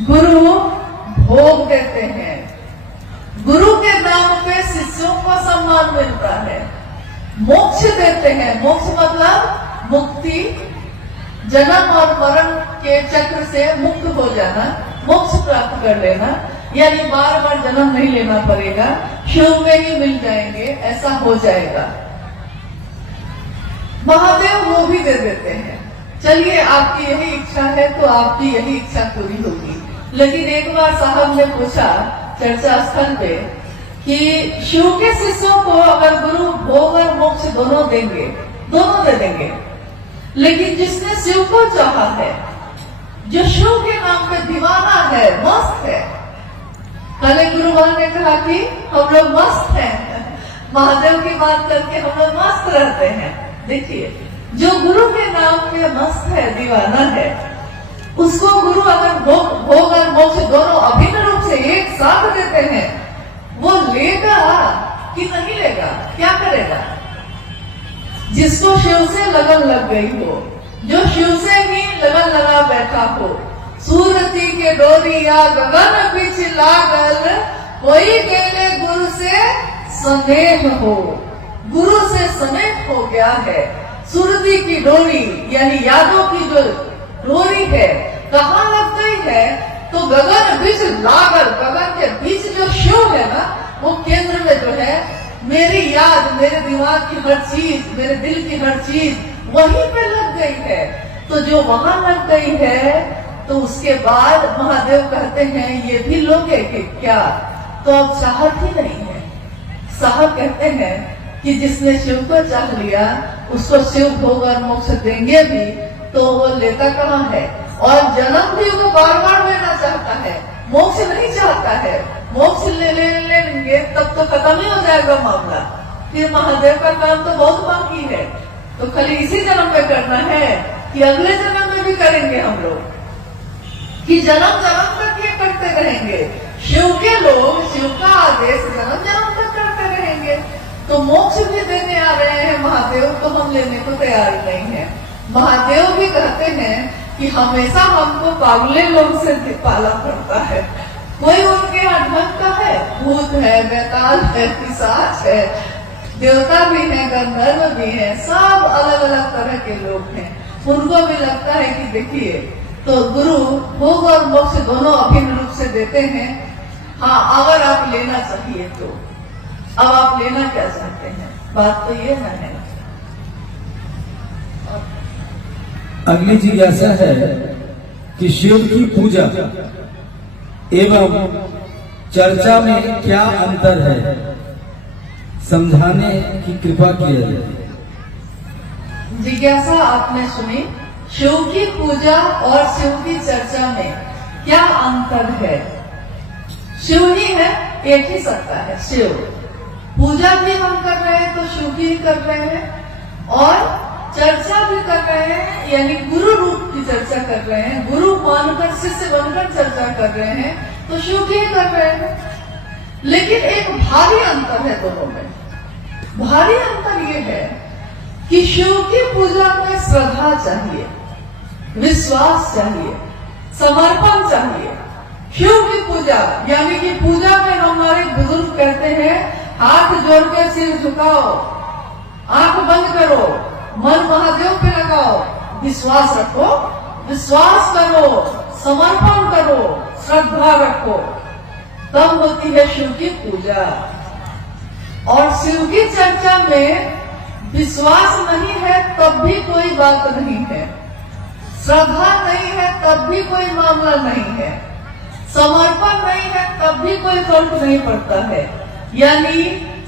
गुरु भोग देते हैं। गुरु के नाम पे शिष्यों को सम्मान मिलता है। मोक्ष देते हैं। मोक्ष मतलब मुक्ति, जन्म और मरण के चक्र से मुक्त हो जाना, मोक्ष प्राप्त कर लेना, यानी बार बार जन्म नहीं लेना पड़ेगा, शिव में ही मिल जाएंगे, ऐसा हो जाएगा। महादेव वो भी दे देते हैं। चलिए, आपकी यही इच्छा है तो आपकी यही इच्छा पूरी होगी। लेकिन एक बार साहब ने पूछा चर्चा स्थल पे कि शिव के शिष्यों को अगर गुरु भोग और मोक्ष दोनों देंगे, दोनों दे देंगे, लेकिन जिसने शिव को चाहा है, जो शिव के नाम पे दीवाना है, मस्त है। कल गुरुवार ने कहा कि हम लोग मस्त हैं, महादेव की बात करके हम लोग मस्त रहते हैं। देखिए, जो गुरु के नाम पे मस्त है, दीवाना है, उसको गुरु अगर भोग और मोक्ष दोनों अभिन्न रूप से एक साथ देते हैं, वो लेगा कि नहीं लेगा? क्या करेगा? जिसको शिव से लगन लग गई हो, जो शिव से ही लगन लगा बैठा हो, सूरती के डोरिया गगन बीच लागल, कोई गेले गुरु से स्नेह हो। गुरु से स्नेह हो गया है। सुरती की डोरी यानी यादों की जो डोरी है, कहाँ लग गई है? तो गगन बीच लागल, गगन के बीच जो शिव है ना, वो केंद्र में जो है, मेरी याद, मेरे दिमाग की हर चीज, मेरे दिल की हर चीज वहीं पे लग गई है। तो जो वहां लग गई है, तो उसके बाद महादेव कहते हैं ये भी लोगे कि क्या? तो अब चाहत ही नहीं है। साहब कहते हैं कि जिसने शिव को चाह लिया, उसको शिव भोग और मोक्ष देंगे भी, तो वो लेता कहाँ है? और जन्म भी वो बार बार लेना चाहता है, मोक्ष नहीं चाहता है। मोक्ष लेंगे तब तो खत्म ही हो जाएगा मामला। फिर महादेव का काम तो बहुत बाकी है। तो खाली इसी जन्म में करना है कि अगले जन्म में भी करेंगे हम लोग, कि जन्म जन्म तक ये करते रहेंगे? शिव के लोग शिव का आदेश जन्म जन्म तक करते रहेंगे। तो मोक्ष भी देने आ रहे हैं महादेव, तो हम लेने को तैयार नहीं है। महादेव भी कहते हैं कि हमेशा हमको पागले लोग से पाला पड़ता है। कोई उनके यहाँ ढंग का है, भूत है, बेताल है, पिशाच है, देवता भी है, गंधर्व भी है, सब अलग अलग तरह के लोग हैं। उनको भी लगता है कि देखिए, तो गुरु भोग और मोक्ष दोनों अभिन्न रूप से देते हैं। हाँ, अगर आप लेना चाहिए तो अब आप लेना क्या चाहते हैं? बात तो ये है। अगली जिज्ञासा है कि शिव की पूजा एवं चर्चा में क्या अंतर है, समझाने की कृपा की जाए। जिज्ञासा आपने सुनी। शिव की पूजा और शिव की चर्चा में क्या अंतर है? शिव ही है, एक ही सत्ता है शिव। पूजा भी हम कर रहे हैं तो शिव की ही कर रहे हैं, और चर्चा भी कर रहे हैं, यानी गुरु रूप की चर्चा कर रहे हैं, गुरु मानकर शिष्य बनकर चर्चा कर रहे हैं, तो शिव की ही कर रहे हैं। लेकिन एक भारी अंतर है दोनों में। भारी अंतर ये है कि शिव की पूजा में श्रद्धा चाहिए, विश्वास चाहिए, समर्पण चाहिए। शिव की पूजा यानी कि पूजा में हमारे बुजुर्ग कहते हैं, हाथ जोड़ के सिर झुकाओ, आंख बंद करो, मन महादेव पे लगाओ, विश्वास रखो, विश्वास करो, समर्पण करो, श्रद्धा रखो, तब होती है शिव की पूजा। और शिव की चर्चा में विश्वास नहीं है तब भी कोई बात नहीं है, श्रद्धा नहीं है तब भी कोई मामला नहीं है, समर्पण नहीं है तब भी कोई फर्क नहीं पड़ता है। यानी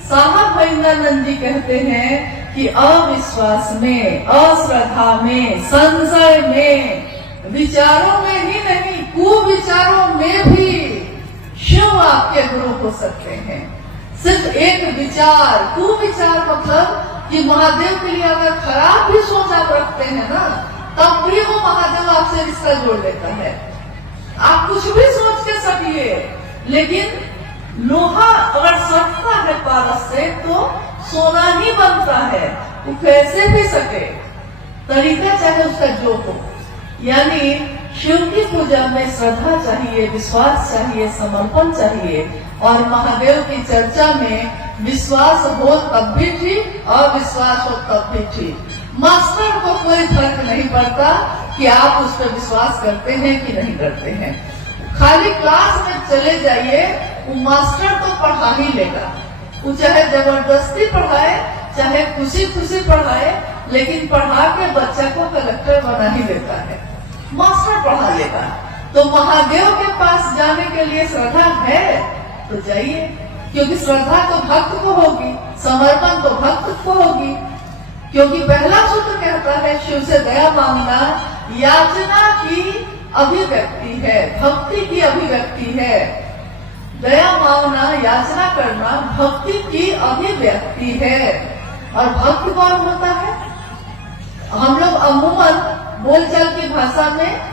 साहब महेंद्रानंद जी कहते हैं कि अविश्वास में, अश्रद्धा में, संशय में, विचारों में ही नहीं, कुविचारों में भी शिव आपके गुरु हो सकते हैं। सिर्फ एक विचार, कुविचार मतलब कि महादेव के लिए अगर खराब भी सोच आप रखते हैं ना, तब भी वो महादेव आपसे रिश्ता जोड़ देता है। आप कुछ भी सोच के सकिए, लेकिन लोहा अगर सटता है पारस से तो सोना ही बनता है, वो कैसे भी सके, तरीका चाहे उसका जो हो। यानी शिव की पूजा में श्रद्धा चाहिए, विश्वास चाहिए, समर्पण चाहिए। और महादेव की चर्चा में विश्वास हो तब भी ठीक, अविश्वास हो तब भी ठीक। मास्टर को कोई फर्क नहीं पड़ता कि आप उस पर विश्वास करते हैं कि नहीं करते हैं। खाली क्लास में चले जाइए, वो मास्टर तो पढ़ा ही लेगा। वो चाहे जबरदस्ती पढ़ाए, चाहे खुशी खुशी पढ़ाए, लेकिन पढ़ा के बच्चा को कलेक्टर बना ही देता है। मास्टर पढ़ा लेगा। तो महादेव के पास जाने के लिए श्रद्धा है तो जाइए, क्योंकि श्रद्धा तो भक्त को होगी, समर्पण तो भक्त को होगी। क्योंकि पहला सूत्र कहता है शिव से दया मांगना याचना की अभिव्यक्ति है, भक्ति की अभिव्यक्ति है। दया मांगना, याचना करना भक्ति की अभिव्यक्ति है। और भक्त कौन होता है? हम लोग अमूमन बोलचाल की भाषा में